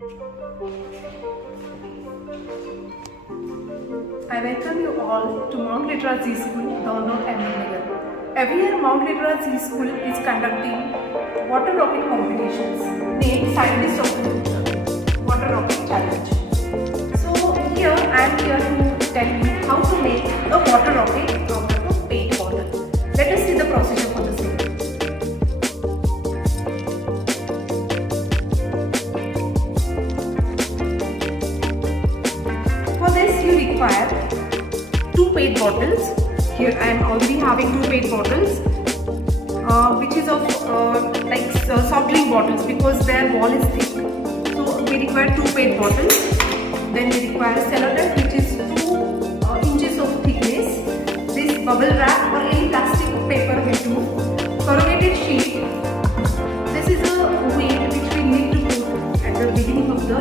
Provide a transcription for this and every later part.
I welcome you all to Mount Litera Z School, Download Ahmednagar. Every year, Mount Litera Z School is conducting water rocket competitions named Scientists of the Future Water Rocket Challenge. So here I am here to tell you how to make a water rocket out of a paint bottle. Let us see the procedure for the same. For this you require 2 paint bottles. Here I am already having 2 paint bottles, which is of soft drink bottles because their wall is thick. So we require 2 paint bottles. Then we require cellotape, which is 2 inches of thickness. This bubble wrap or any plastic paper will do. Corrugated sheet. This is a weight which we need to put at the beginning of the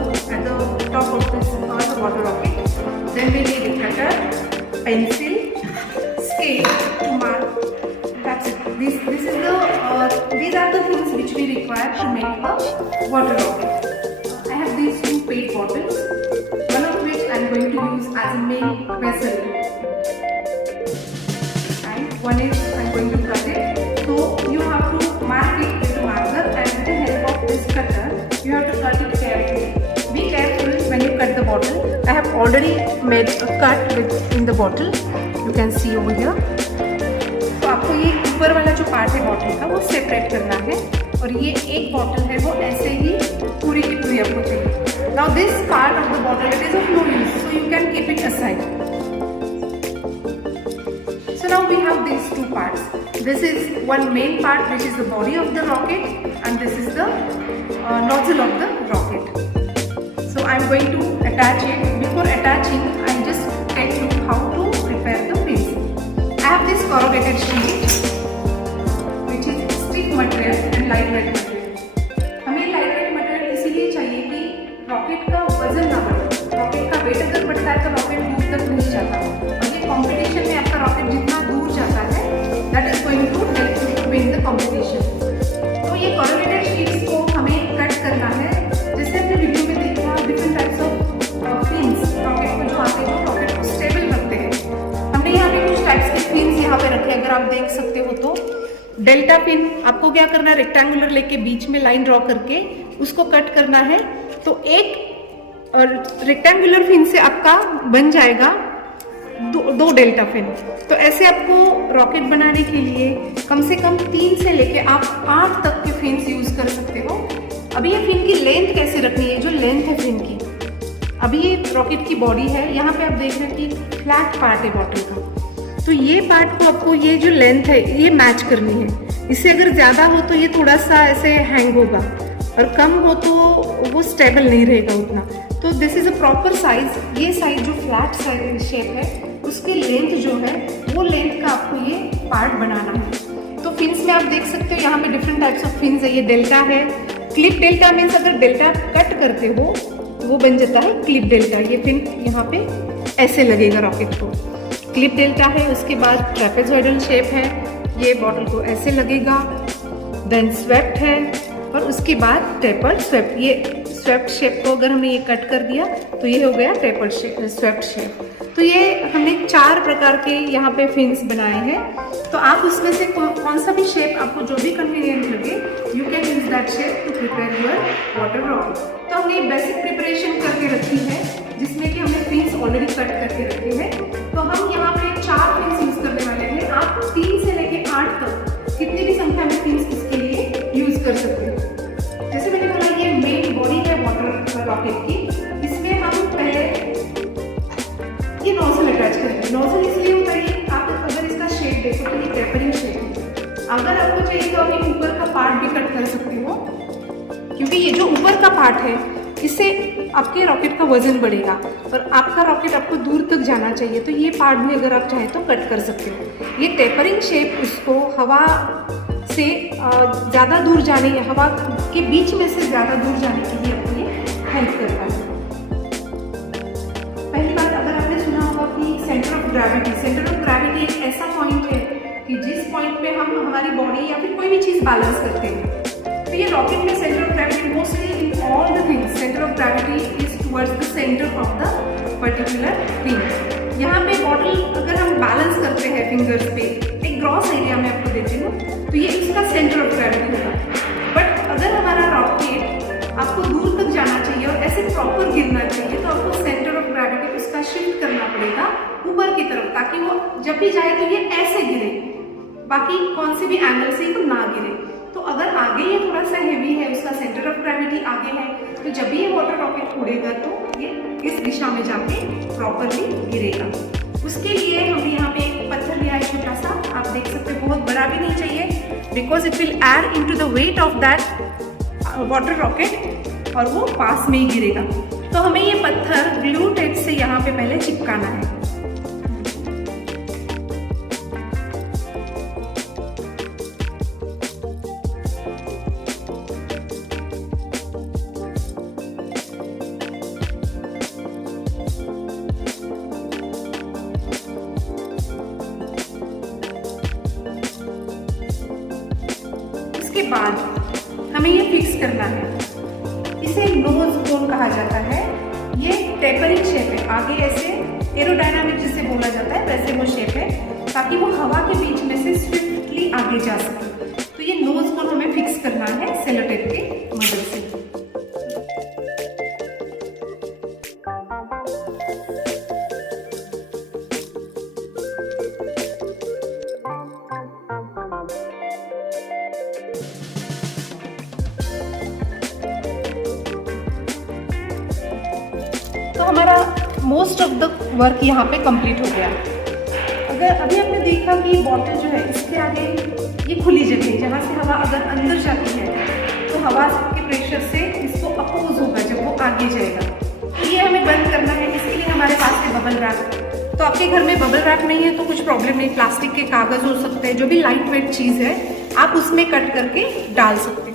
top of this the water rocket. Then we need a cutter, pencil, scale to mark. That's it. These are the things which we require to make a water rocket. I have these 2 paint bottles, one of which I am going to use as a main vessel, and one is I am going to cut it. So you have to mark it with a marker, and with the help of this cutter, you have to cut it carefully. Be careful when you cut the bottle. I have already made a cut in the bottle. You can see over here. तो आपको ये ऊपर वाला जो part है bottle का वो separate करना है, और ये एक बॉटल है वो ऐसे ही पूरी की पूरी आपको चाहिए. Now this part of the bottle, it is of no use, so you can keep it aside. So now we have these 2 parts. This is one main part which is the body of the rocket, and this is the nozzle of the rocket. So I am going to attach it. Before attaching, I just tell you how to prepare the fins. I have this corrugated sheet, which is stiff material and lightweight material. हमें lightweight material इसीलिए चाहिए कि rocket का वजन ना बढ़े. Rocket का wait अगर बढ़ता है तो रॉकेट दूर तक नहीं जाता, और ये कंपटीशन में आपका रॉकेट जितना दूर जाता है, that is going to help you to win the competition. तो ये corrugated sheets को हमें कट करना है. जैसे हमने वीडियो में देखा, different types of fins rocket को जो आते हैं, रॉकेट को स्टेबल रखते हैं. हमने यहाँ पे कुछ टाइप्स के फिन्स यहाँ पे रखे, अगर आप देख सकते हो तो. डेल्टा पिन, आपको क्या करना है, रेक्टेंगुलर लेके बीच में लाइन ड्रॉ करके उसको कट करना है. तो एक रेक्टेंगुलर फिन से आपका बन जाएगा 2 डेल्टा फिन. तो ऐसे आपको रॉकेट बनाने के लिए कम से कम 3 से लेके आप 8 तक के फिन्स यूज कर सकते हो. अभी ये फिन की लेंथ कैसे रखनी है, जो लेंथ है फिन की, अभी ये रॉकेट की बॉडी है, यहाँ पे आप देख रहे हैं कि फ्लैट पार्ट है बॉटल का. तो ये पार्ट को आपको ये जो लेंथ है ये मैच करनी है. इससे अगर ज़्यादा हो तो ये थोड़ा सा ऐसे हैंग होगा, और कम हो तो वो स्टेबल नहीं रहेगा उतना. तो this is a proper size. ये साइज जो फ्लैट शेप है उसकी लेंथ जो है वो लेंथ का आपको ये पार्ट बनाना है. तो फिन्स में आप देख सकते हो यहाँ पे डिफरेंट टाइप्स ऑफ फिन्स है. ये डेल्टा है. क्लिप डेल्टा मीन्स अगर डेल्टा कट करते हो तो वो बन जाता है क्लिप डेल्टा. ये फिन यहाँ पे ऐसे लगेगा रॉकेट को, क्लिप डेल्टा है. उसके बाद ट्रेपेजॉइडल शेप है, ये बॉटल को ऐसे लगेगा. देन स्वेप्ट है, और उसके बाद टेपर्ड स्वेप्ट. ये स्वेप्ट शेप को अगर हमने ये कट कर दिया तो ये हो गया टेपर्ड स्वेप्ट शेप. तो ये हमने 4 प्रकार के यहाँ पे फिन्स बनाए हैं. तो आप उसमें से कौन सा भी शेप आपको जो भी कन्वीनियंट लगे, you can use that shape to prepare your water rocket. तो हमने बेसिक प्रिपरेशन करके रखी है, जिसमें कि हमने फिन्स ऑलरेडी कट करके रखे हैं. तो हम यहाँ पे 4 फिन्स यूज करने वाले हैं. आप 3 से लेके 8 तक कितनी भी संख्या में फिन्स इसके लिए यूज कर सकते हो. जैसे मैंने बोला, ये मेन बॉडी है वाटर रॉकेट की. इसमें हम पहले ये नोजल अटैच करेंगे. नोजल इसलिए होता है कि आप अगर इसका शेप देखो तो ये टेपरिंग शेप है. अगर आपको चाहिए तो आप ऊपर का पार्ट भी कट कर सकते हो, क्योंकि ये जो ऊपर का पार्ट है इससे आपके रॉकेट का वजन बढ़ेगा, और आपका रॉकेट आपको दूर तक जाना चाहिए. तो ये पार्ट भी अगर आप चाहें तो कट कर सकते हो. ये टेपरिंग शेप उसको हवा से ज़्यादा दूर जाने, हवा के बीच में से ज़्यादा दूर जाने के लिए आपको ये हेल्प करता है. पहली बात, अगर आपने सुना होगा कि सेंटर ऑफ ग्रेविटी एक ऐसा पॉइंट है कि जिस पॉइंट पे हम हमारी बॉडी या फिर कोई भी चीज़ बैलेंस करते हैं. तो ये रॉकेट में centre of gravity mostly in all the things, centre of gravity centre of the particular fin. यहाँ पे बॉटल अगर हम बैलेंस करते हैं फिंगर्स पे, एक ग्रॉस एरिया में आपको देती हूँ, तो ये इसका सेंटर ऑफ ग्रेविटी होगा। बट अगर हमारा रॉकेट आपको दूर तक जाना चाहिए और ऐसे प्रॉपर गिरना चाहिए, तो आपको सेंटर ऑफ ग्रेविटी उसका शिफ्ट करना पड़ेगा ऊपर की तरफ, ताकि वो जब भी जाए तो ये ऐसे गिरे, बाकी कौन से भी एंगल से तो ना गिरे। तो अगर आगे ये थोड़ा सा हेवी है, उसका सेंटर ऑफ ग्रेविटी आगे है, तो जब भी ये वाटर रॉकेट उड़ेगा तो ये इस दिशा में जाके प्रॉपरली गिरेगा। उसके लिए हमने यहाँ पे एक पत्थर लिया है छोटा सा, आप देख सकते हैं, बहुत बड़ा भी नहीं चाहिए, because it will add into the weight of that water rocket और वो पास में ही गिरेगा। तो हमें ये पत्थर ग्लू टेप से यहाँ पे पहले चिपकाना है। उसके बाद हमें ये फिक्स करना है, इसे नोज कोन कहा जाता है। ये टेपरिंग शेप है, आगे ऐसे एरोडायनामिक जिसे बोला जाता है वैसे वो शेप है, ताकि वो हवा के बीच में से स्विफ्टली आगे जा सके। तो ये नोज कोन हमें फिक्स करना है सेलो टेप की मदद से। तो हमारा मोस्ट ऑफ द वर्क यहाँ पे कंप्लीट हो गया। अगर अभी आपने देखा कि बॉटल जो है इसके आगे ये खुली जगह है, जहाँ से हवा अगर अंदर जाती है तो हवा के प्रेशर से इसको अपोज होगा जब वो आगे जाएगा। तो ये हमें बंद करना है, इसके लिए हमारे पास है बबल रैप। तो आपके घर में बबल रैप नहीं है तो कुछ प्रॉब्लम नहीं, प्लास्टिक के कागज़ हो सकते हैं, जो भी लाइट वेट चीज़ है आप उसमें कट करके डाल सकते हैं।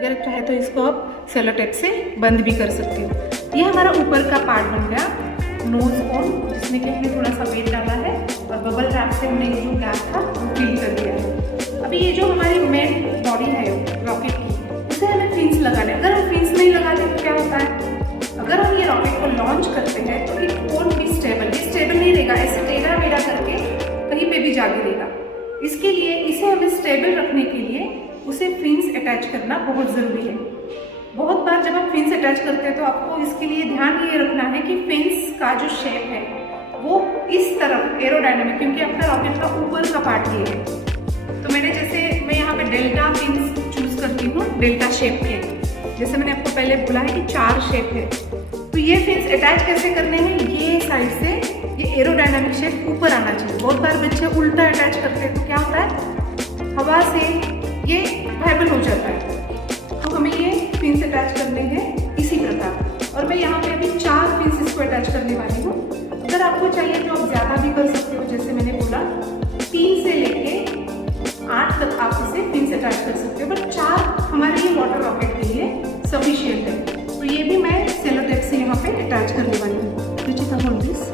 अगर चाहे तो इसको आप सेलो टेप से बंद भी कर सकते हो। ये हमारा ऊपर का पार्ट बन गया, नोज कोन, जिसमें कि हमने थोड़ा सा वेट डाला है और बबल रैप से हमने जो गैप था वो फिल कर दिया है। अभी ये जो हमारी मेन बॉडी है रॉकेट की, उसे हमें फिन्स लगाने। अगर हम फिन्स नहीं लगाते तो क्या होता है, अगर हम ये रॉकेट को लॉन्च करते हैं तो इट वोंट बी स्टेबल, ये स्टेबल नहीं रहेगा, ऐसे टेढ़ा मेढ़ा करके कहीं पे भी जा गिरेगा। इसके लिए इसे हमें स्टेबल रखने के लिए उसे फिन्स अटैच करना बहुत ज़रूरी है। बहुत बार जब आप फिन्स अटैच करते हैं तो आपको इसके लिए ध्यान ये रखना है कि फिन्स का जो शेप है वो इस तरफ एरोडायनामिक, क्योंकि आपका रॉकेट का ऊपर का पार्ट ये है। तो मैं यहाँ पे डेल्टा फिन्स चूज करती हूँ, डेल्टा शेप के। जैसे मैंने आपको पहले बोला है कि 4 शेप है, तो ये फिन्स अटैच कैसे करने हैं, ये साइड से ये एरोडायनामिक शेप ऊपर आना चाहिए। बहुत बार बच्चे उल्टा अटैच करते हैं तो क्या होता है, हवा से ये वाइबल हो जाता है। तो हमें ये फिन्स अटैच करने हैं इसी प्रकार। और मैं यहाँ पे अभी 4 फिन्स इसको अटैच करने वाली हूँ। अगर आपको चाहिए तो आप ज़्यादा भी कर सकते हो, जैसे मैंने बोला 3 से लेके 8 तक आप इसे फिन्स अटैच कर सकते हो, बट 4 हमारे ये वाटर रॉकेट के लिए सफिशियंट है। तो ये भी मैं सेलो टेप से यहाँ पे अटैच करने वाली हूँ। Ruchita hold this.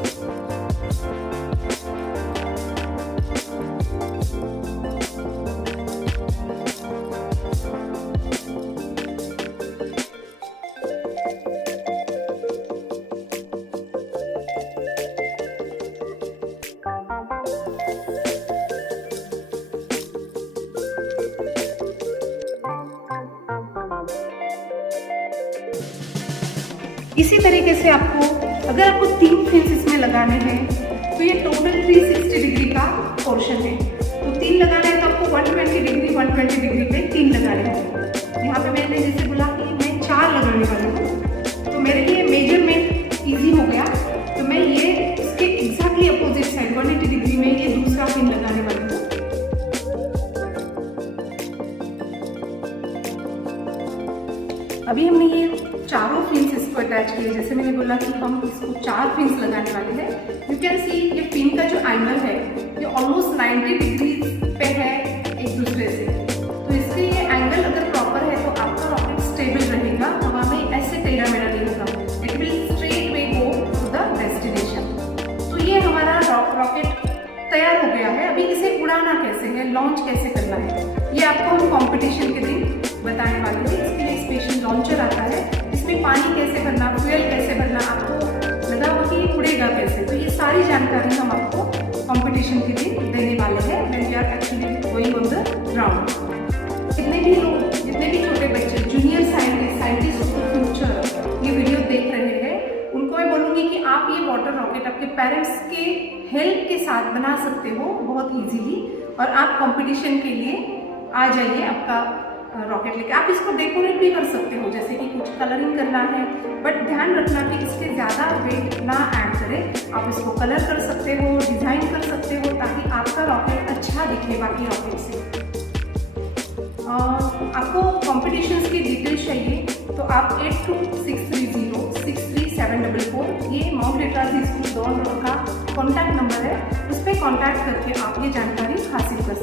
इसी तरीके से अगर आपको 3 फिन्स इसमें लगाने हैं तो ये टोटल 360 डिग्री का पोर्शन है। तो 3 लगाना है तो आपको 120 डिग्री पे 3 लगाने हैं। यहाँ पे मैंने जैसे बोला कि मैं 4 लगाने वाली हूँ, तो मेरे लिए मेजरमेंट ईजी हो गया। तो मैं ये इसके एग्जैक्टली अपोजिट साइड 180 डिग्री में ये दूसरा फिन लगाने वाली हूँ। अभी हमने ये 4 फिन्स इसको अटैच किए। जैसे मैंने बोला कि हम इसको 4 फिन्स लगाने वाले हैं। यू कैन सी ये फिन का जो एंगल है ये ऑलमोस्ट 90 डिग्री पे है एक दूसरे से। तो इसके लिए एंगल अगर उड़ाना कैसे है, लॉन्च कैसे करना है, ये आपको हम कंपटीशन के दिन बताने वाले हैं। इसके लिए स्पेशल लॉन्चर आता है, इसमें पानी कैसे भरना, फ्यूल कैसे भरना, आपको लगा हुआ कि ये उड़ेगा कैसे, तो ये सारी जानकारी हम आपको कंपटीशन के दिन देने वाले हैं when we are actually going on the ground. जितने भी लोग, जितने भी छोटे बच्चे junior scientist of the future ये वीडियो देख रहे हैं, उनको मैं बोलूँगी कि आप ये वाटर रॉकेट अपने पेरेंट्स के हेल्प के साथ बना सकते हो बहुत ईजीली, और आप कंपटीशन के लिए आ जाइए आपका रॉकेट लेके। आप इसको डेकोरेट भी कर सकते हो, जैसे कि कुछ कलरिंग करना है, बट ध्यान रखना कि इसके ज़्यादा वेट ना ऐड करें। आप इसको कलर कर सकते हो, डिज़ाइन कर सकते हो, ताकि आपका रॉकेट अच्छा दिखे बाकी रॉकेट से। आपको कॉम्पिटिशन्स की डिटेल्स चाहिए तो आप 8263063744 ये माउंट लिटरेसी स्कूल दौड़ का कॉन्टैक्ट नंबर है, उस पर कॉन्टैक्ट करके आप ये जानकारी हासिल कर